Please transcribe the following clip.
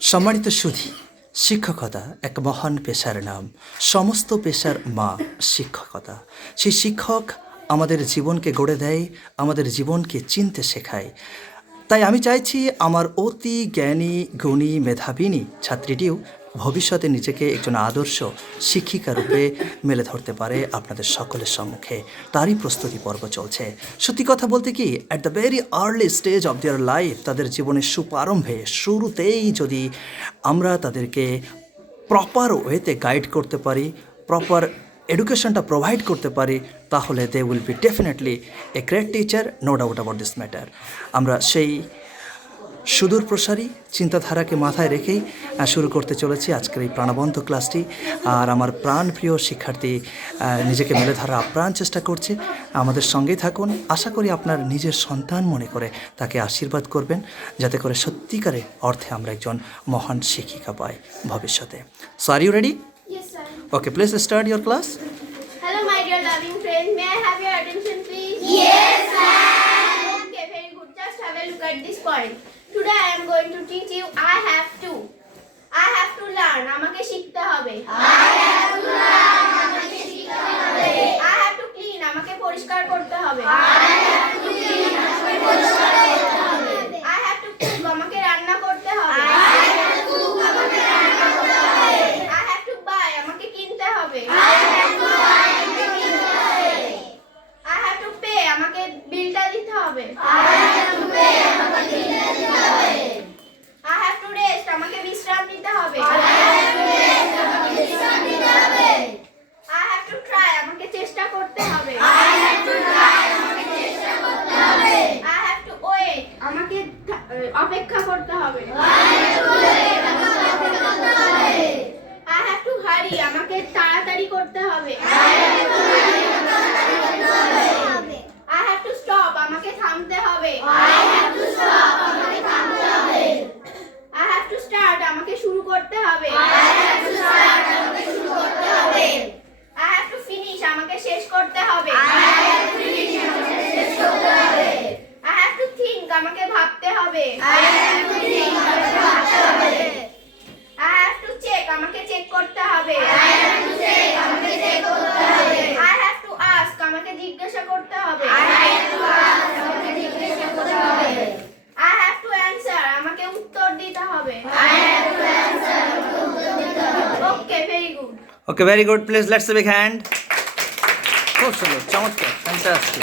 সম্মানিত সুধী, শিক্ষকতা এক মহান পেশার নাম। সমস্ত পেশার মা শিক্ষকতা। সেই শিক্ষক আমাদের জীবনকে গড়ে দেয়, আমাদের জীবনকে চিনতে শেখায়। তাই আমি চাইছি আমার অতি জ্ঞানী, গুণী, মেধাবিনী ছাত্রীটিও ভবিষ্যতে নিজেকে একজন আদর্শ শিক্ষিকা রূপে মেলে ধরতে পারে আপনাদের সকলের সম্মুখে। তারই প্রস্তুতি পর্ব চলছে। সত্যি কথা বলতে কি, at the very early stage of their life, তাদের জীবনের শুভারম্ভে শুরুতেই যদি আমরা তাদেরকে প্রপার ওয়েতে গাইড করতে পারি, প্রপার এডুকেশনটা প্রোভাইড করতে পারি, তাহলে they will be definitely a great teacher, no doubt about this matter. আমরা সেই সুদূর প্রসারী চিন্তাধারাকে মাথায় রেখেই শুরু করতে চলেছি আজকের এই প্রাণবন্ত ক্লাসটি। আর আমার প্রাণপ্রিয় শিক্ষার্থী নিজেকে মেলে ধরার আপ্রাণ চেষ্টা করছে। আমাদের সঙ্গেই থাকুন। আশা করি আপনার নিজের সন্তান মনে করে তাকে আশীর্বাদ করবেন, যাতে করে সত্যিকারে অর্থে আমরা একজন মহান শিক্ষিকা পাই ভবিষ্যতে। So are you ready? Yes, sir. Okay, please start your class. Hello, my dear loving friends. May I have your attention, please? Yes, ma'am. Okay, very good. Just have a look at this point. Today I am going to teach you I have to. I have to learn. আমাকে শিখতে হবে। I have to learn. আমাকে শিখতে হবে। I have to clean. আমাকে পরিষ্কার করতে হবে। I have to clean. আমাকে পরিষ্কার করতে হবে। I have to cook. আমাকে রান্না করতে হবে। I have to cook. আমাকে রান্না করতে হবে। I have to buy. আমাকে কিনতে হবে। I have to buy. আমাকে কিনতে হবে। I have to pay. আমাকে বিলটা দিতে হবে। I have to pay. আমাকে বিলটা দিতে হবে। I have to rest. আমাকে বিশ্রাম নিতে হবে। I have to rest. আমাকে বিশ্রাম নিতে হবে। I have to try. আমাকে চেষ্টা করতে হবে। I have to try. আমাকে চেষ্টা করতে হবে। I have to wait. আমাকে অপেক্ষা করতে হবে। I have to wait. আমাকে অপেক্ষা করতে হবে। I have to hurry. আমাকে তাড়াতাড়ি করতে হবে। I have to hurry. আমাকে তাড়াতাড়ি করতে হবে। I have to stop. আমাকে থামতে হবে। I have to stop. আমাকে থামতে হবে। I have to start. আমাকে শুরু করতে হবে। I have to start. আমাকে শুরু করতে হবে। I have to finish. আমাকে শেষ করতে হবে। I have to finish. আমাকে শেষ করতে হবে। I have to think. আমাকে ভাবতে হবে। I have to think. আমাকে ভাবতে হবে। I have to check. আমাকে চেক করতে হবে। I have to check. আমাকে চেক করতে হবে। I have to ask. আমাকে জিজ্ঞাসা করতে হবে। I have to ask. আমাকে জিজ্ঞাসা করতে হবে। I have to answer. আমাকে উত্তর দিতে হবে। I have to answer. আমাকে উত্তর দিতে হবে। Okay, very good. Okay, very good. Please let's a big hand. খুব সুন্দর, চমৎকার, ফ্যান্টাস্টিক।